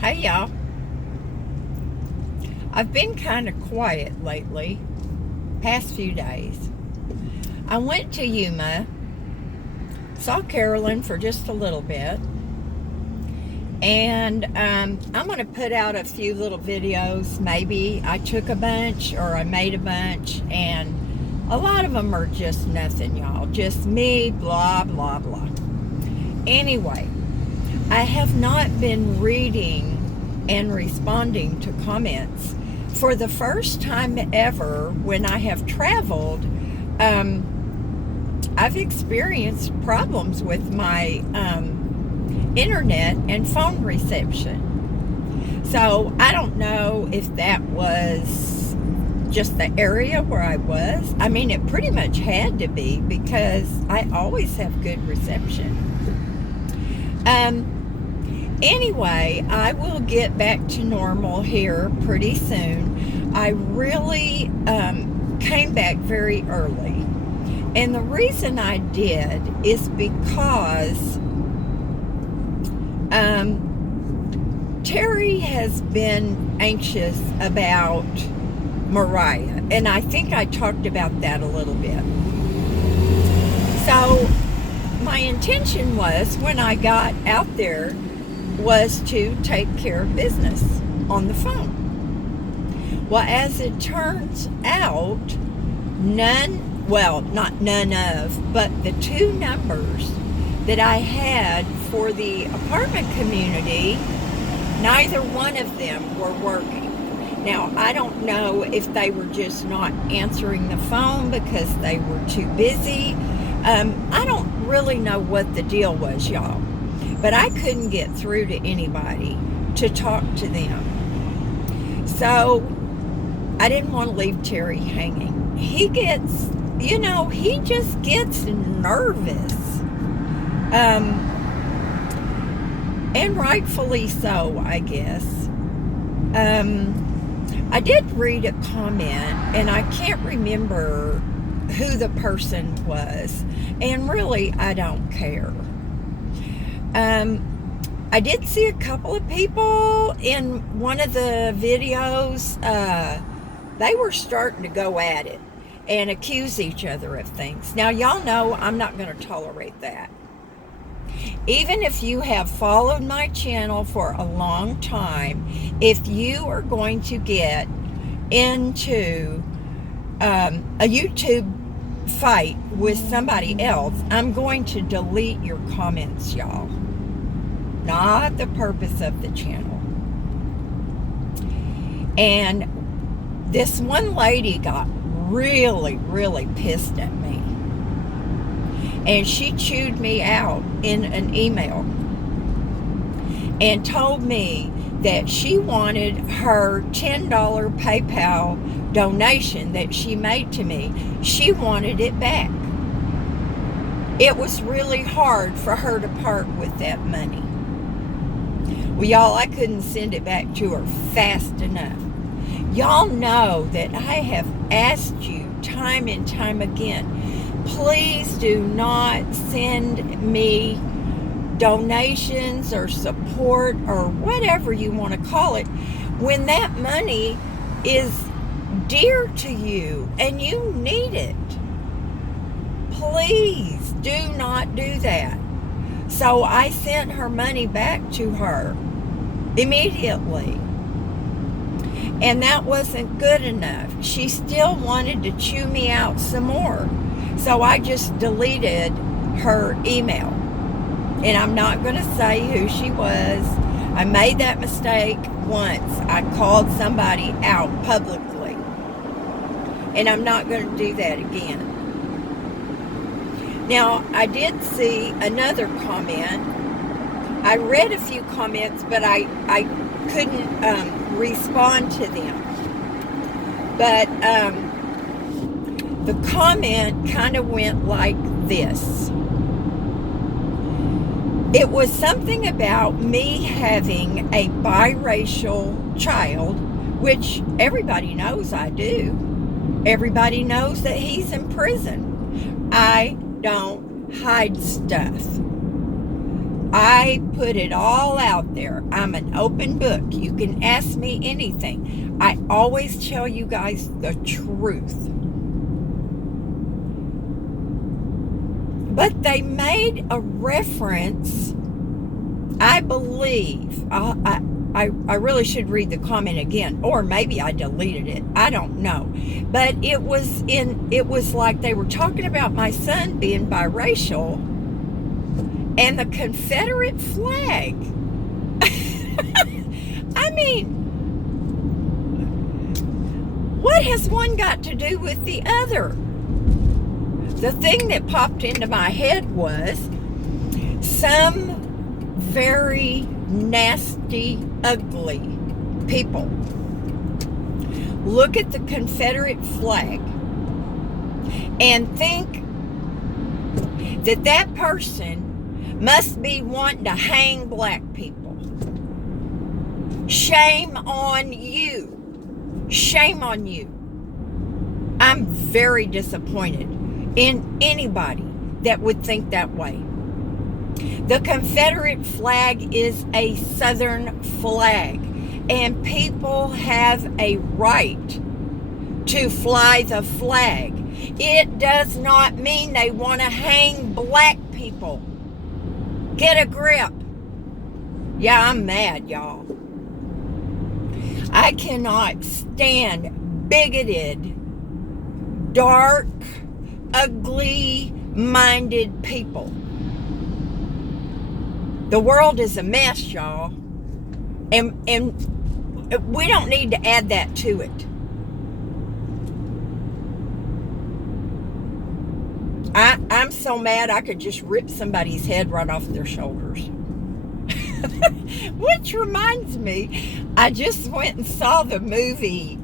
Hey y'all. I've been kind of quiet lately, past few days. I went to Yuma, saw Carolyn for just a little bit, and I'm going to put out a few little videos. Maybe I took a bunch or I made a bunch, and a lot of them are just nothing, y'all. Just me, blah, blah, blah. Anyway, I have not been reading and responding to comments. For the first time ever, when I have traveled, I've experienced problems with my internet and phone reception. So I don't know if that was just the area where I was. I mean, it pretty much had to be because I always have good reception. Anyway, I will get back to normal here pretty soon. I really came back very early. And the reason I did is because Terry has been anxious about Mariah. And I think I talked about that a little bit. So my intention was, when I got out there, was to take care of business on the phone. Well, as it turns out, not none of, but the two numbers that I had for the apartment community, neither one of them were working. Now, I don't know if they were just not answering the phone because they were too busy. I don't really know what the deal was, y'all. But I couldn't get through to anybody to talk to them. So I didn't want to leave Terry hanging. He just gets nervous. And rightfully so, I guess. I did read a comment, and I can't remember who the person was. And really, I don't care. I did see a couple of people in one of the videos. They were starting to go at it and accuse each other of things. Now, y'all know I'm not going to tolerate that. Even if you have followed my channel for a long time, if you are going to get into a YouTube fight with somebody else, I'm going to delete your comments, y'all. Not the purpose of the channel. And this one lady got really, really pissed at me. And she chewed me out in an email and told me that she wanted her $10 PayPal donation that she made to me. She wanted it back. It was really hard for her to part with that money. Well, y'all, I couldn't send it back to her fast enough. Y'all know that I have asked you time and time again, please do not send me donations or support or whatever you want to call it when that money is dear to you and you need it. Please do not do that. So I sent her money back to her immediately. And that wasn't good enough. She still wanted to chew me out some more. So I just deleted her email. And I'm not going to say who she was. I made that mistake once. I called somebody out publicly. And I'm not going to do that again. Now, I did see another comment. I read a few comments, but I couldn't respond to them. But the comment kind of went like this. It was something about me having a biracial child, which everybody knows I do. Everybody knows that he's in prison. I don't hide stuff. I put it all out there. I'm an open book. You can ask me anything. I always tell you guys the truth. But they made a reference, I believe. I really should read the comment again, or maybe I deleted it. I don't know. But it was like they were talking about my son being biracial and the Confederate flag. I mean, what has one got to do with the other? The thing that popped into my head was some very nasty, ugly people look at the Confederate flag and think that that person must be wanting to hang black people. Shame on you. Shame on you. I'm very disappointed in anybody that would think that way. The Confederate flag is a Southern flag, and people have a right to fly the flag. It does not mean they want to hang black people. Get a grip. Yeah, I'm mad, y'all. I cannot stand bigoted, dark, ugly-minded people. The world is a mess, y'all. And we don't need to add that to it. I'm so mad I could just rip somebody's head right off their shoulders. Which reminds me, I just went and saw the movie,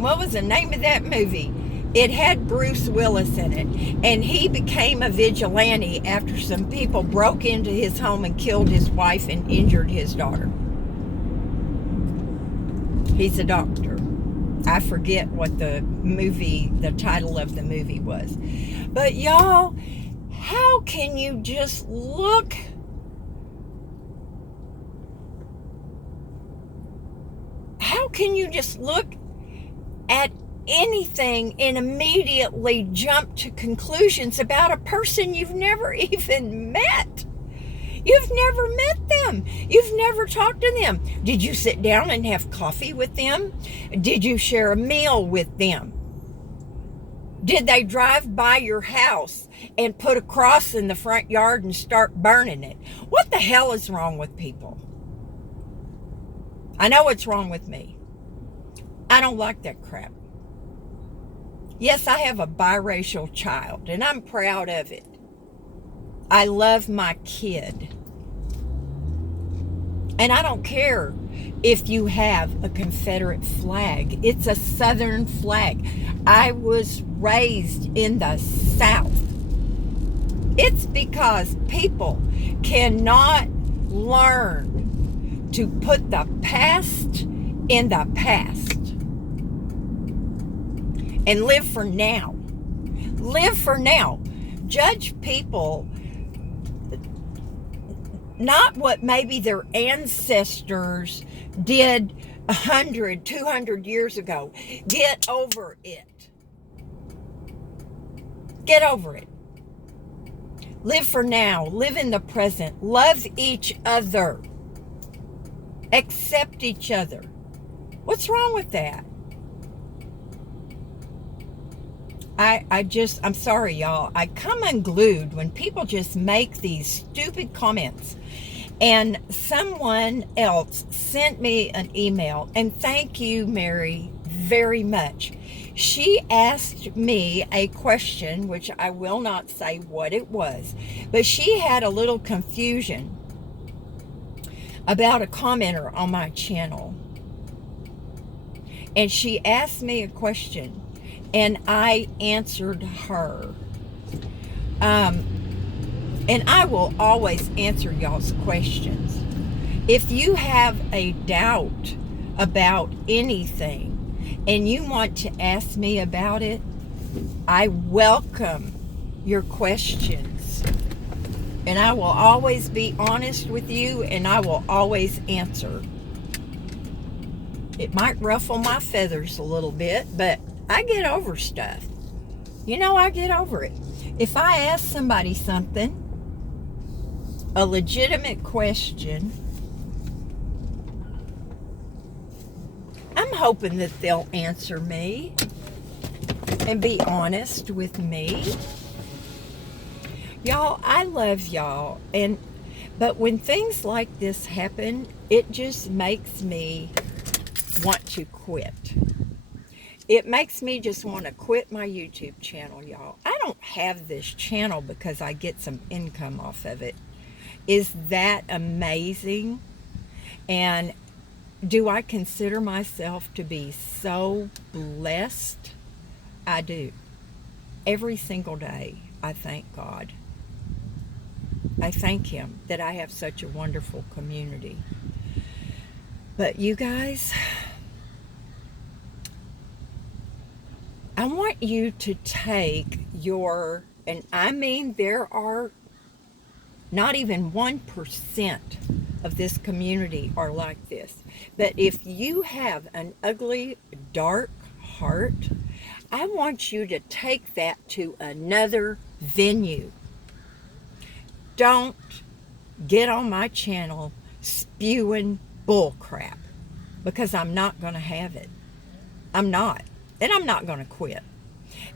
what was the name of that movie? It had Bruce Willis in it, and he became a vigilante after some people broke into his home and killed his wife and injured his daughter. He's a doctor. I forget what the title of the movie was. But y'all, how can you just look at anything and immediately jump to conclusions about a person you've never even met? You've never met them. You've never talked to them. Did you sit down and have coffee with them? Did you share a meal with them? Did they drive by your house and put a cross in the front yard and start burning it? What the hell is wrong with people? I know what's wrong with me. I don't like that crap. Yes, I have a biracial child, and I'm proud of it. I love my kid. And I don't care if you have a Confederate flag. It's a Southern flag. I was raised in the South. It's because people cannot learn to put the past in the past and live for now. Live for now. Judge people not what maybe their ancestors did 100, 200 years ago. Get over it. Get over it. Live for now. Live in the present. Love each other. Accept each other. What's wrong with that? I'm sorry, y'all. I come unglued when people just make these stupid comments. And someone else sent me an email, and thank you, Mary, very much. She asked me a question, which I will not say what it was, but she had a little confusion about a commenter on my channel. And she asked me a question, and I answered her. And I will always answer y'all's questions. If you have a doubt about anything and you want to ask me about it, I welcome your questions. And I will always be honest with you, and I will always answer. It might ruffle my feathers a little bit, but I get over stuff. I get over it. If I ask somebody something, a legitimate question, I'm hoping that they'll answer me and be honest with me. Y'all, I love y'all. But when things like this happen, it just makes me want to quit. It makes me just want to quit my YouTube channel, y'all. I don't have this channel because I get some income off of it. Is that amazing? And do I consider myself to be so blessed? I do. Every single day, I thank God. I thank Him that I have such a wonderful community. But you guys, I want you to take and I mean, there are not even 1% of this community are like this. But if you have an ugly, dark heart, I want you to take that to another venue. Don't get on my channel spewing bull crap, because I'm not going to have it. I'm not. And I'm not going to quit.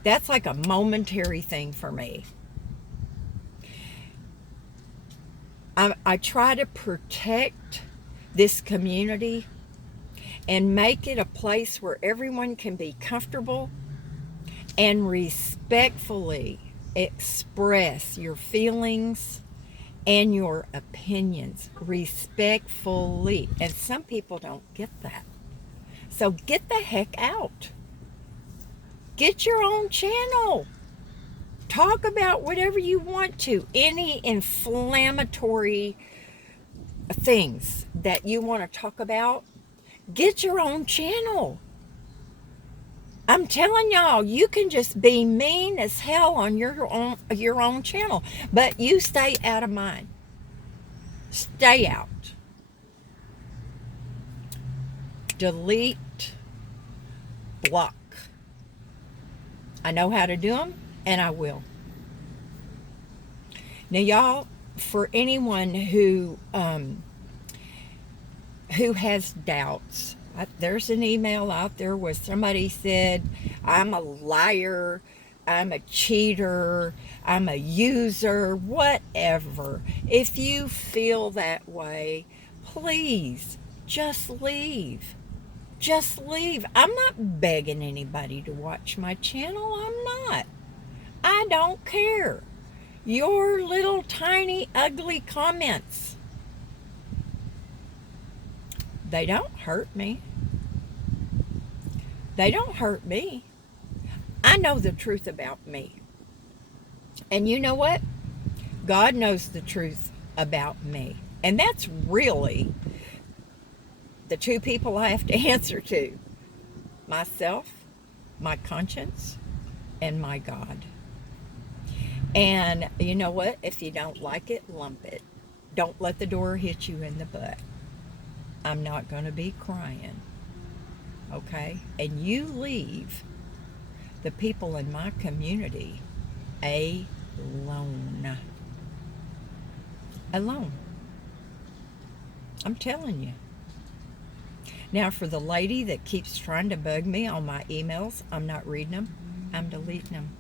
That's like a momentary thing for me. I try to protect this community and make it a place where everyone can be comfortable and respectfully express your feelings and your opinions respectfully. And some people don't get that. So get the heck out. Get your own channel. Talk about whatever you want to. Any inflammatory things that you want to talk about, get your own channel. I'm telling y'all, you can just be mean as hell on your own channel, but you stay out of mine. Stay out. Delete, block. I know how to do them, and I will. Now, y'all, for anyone who has doubts, there's an email out there where somebody said, I'm a liar, I'm a cheater, I'm a user, whatever. If you feel that way, please just leave. Just leave. I'm not begging anybody to watch my channel. I'm not. I don't care. Your little tiny ugly comments, they don't hurt me. They don't hurt me. I know the truth about me. And you know what? God knows the truth about me. And that's really the two people I have to answer to. Myself, my conscience, and my God. And you know what? If you don't like it, lump it. Don't let the door hit you in the butt. I'm not going to be crying. Okay? And you leave the people in my community alone. Alone. I'm telling you. Now, for the lady that keeps trying to bug me on my emails, I'm not reading them. I'm deleting them.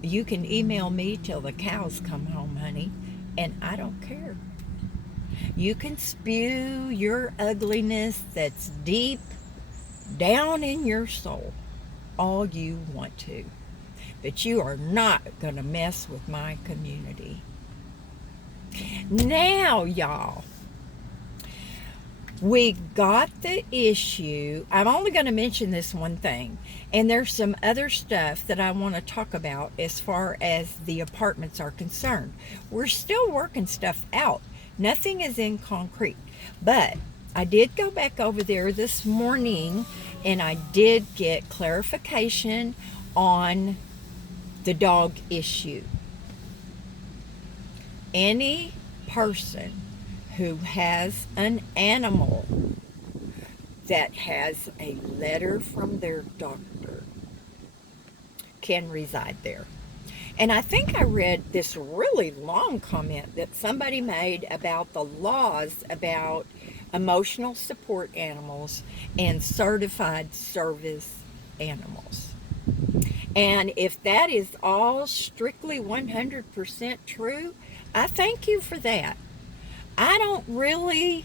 You can email me till the cows come home, honey, and I don't care. You can spew your ugliness that's deep down in your soul all you want to, but you are not going to mess with my community. Now, y'all, we got the issue. I'm only going to mention this one thing, and there's some other stuff that I want to talk about as far as the apartments are concerned. We're still working stuff out. Nothing is in concrete, but I did go back over there this morning, and I did get clarification on the dog issue. any person who has an animal that has a letter from their doctor can reside there. And I think I read this really long comment that somebody made about the laws about emotional support animals and certified service animals. And if that is all strictly 100% true, I thank you for that. I don't really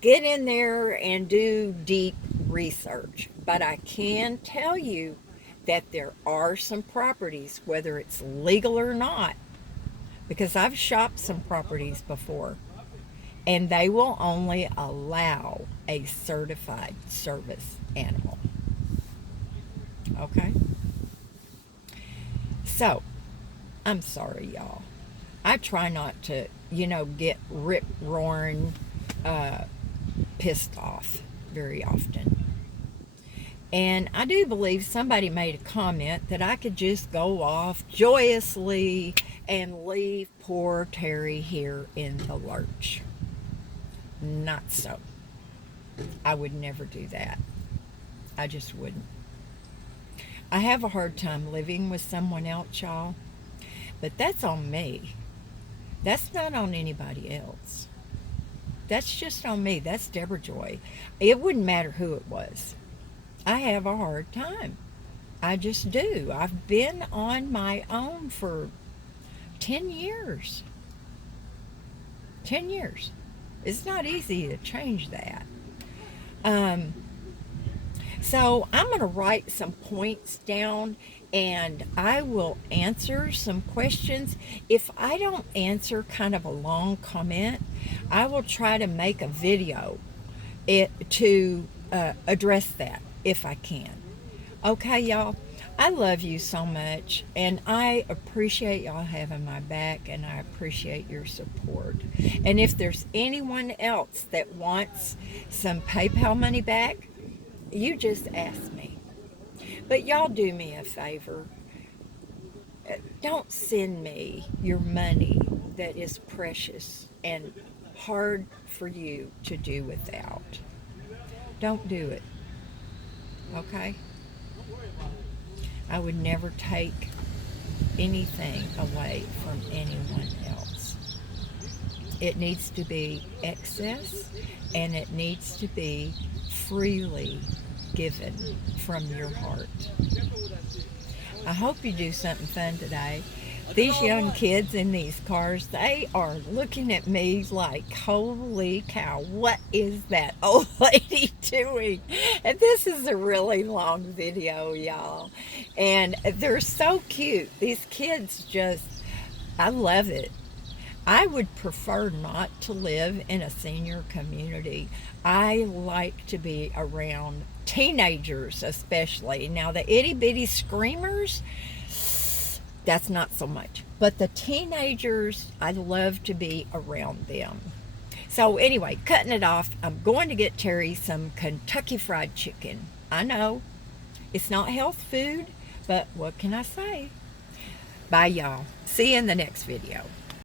get in there and do deep research, but I can tell you that there are some properties, whether it's legal or not, because I've shopped some properties before, and they will only allow a certified service animal. Okay? So, I'm sorry, y'all. I try not to, get rip roaring pissed off very often. And I do believe somebody made a comment that I could just go off joyously and leave poor Terry here in the lurch. Not so. I would never do that. I just wouldn't. I have a hard time living with someone else, y'all, but that's on me. That's not on anybody else. That's just on me. That's Deborah Joy. It wouldn't matter who it was. I have a hard time. I just do. I've been on my own for 10 years. 10 years. It's not easy to change that. So I'm going to write some points down and I will answer some questions. If I don't answer kind of a long comment, I will try to make a video to address that if I can. Okay, y'all? I love you so much, and I appreciate y'all having my back, and I appreciate your support. And if there's anyone else that wants some PayPal money back, you just ask me. But y'all do me a favor. Don't send me your money that is precious and hard for you to do without. Don't do it. Okay? I would never take anything away from anyone else. It needs to be excess, and it needs to be freely given from your heart. I hope you do something fun today. These young kids in these cars, they are looking at me like, holy cow, what is that old lady doing? And this is a really long video, y'all. And they're so cute. These kids just, I love it. I would prefer not to live in a senior community. I like to be around teenagers, especially. Now, the itty bitty screamers, that's not so much. But the teenagers, I love to be around them. So anyway, cutting it off, I'm going to get Terry some Kentucky Fried Chicken. I know, it's not health food, but what can I say? Bye, y'all. See you in the next video.